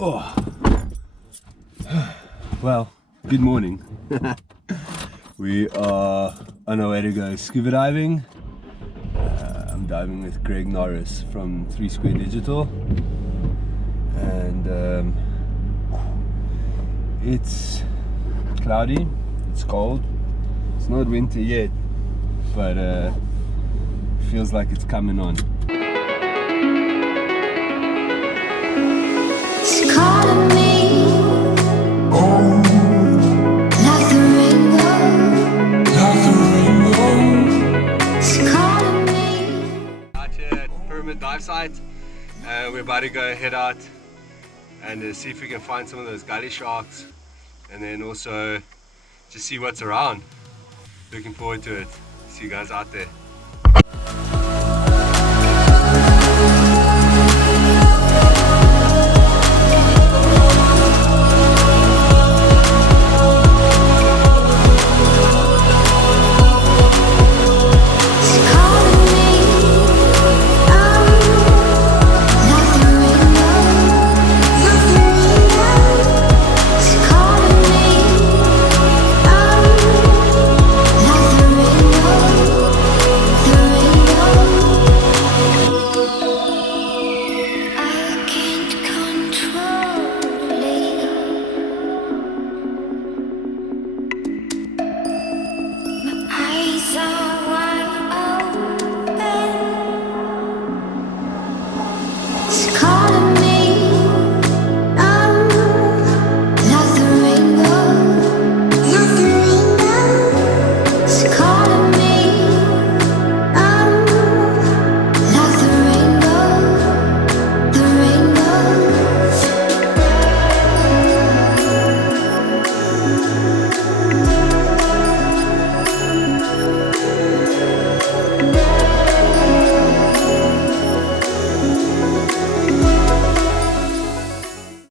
Oh, well, good morning. We are on our way to go scuba diving. I'm diving with Greg Norris from 3 Square Digital, and it's cloudy, it's cold, it's not winter yet, but feels like it's coming on. It's calling me, like the rainbow, it's calling me. Out here at Pyramid Dive Site, we're about to go head out and see if we can find some of those gully sharks, and then also just see what's around. Looking forward to it. See you guys out there.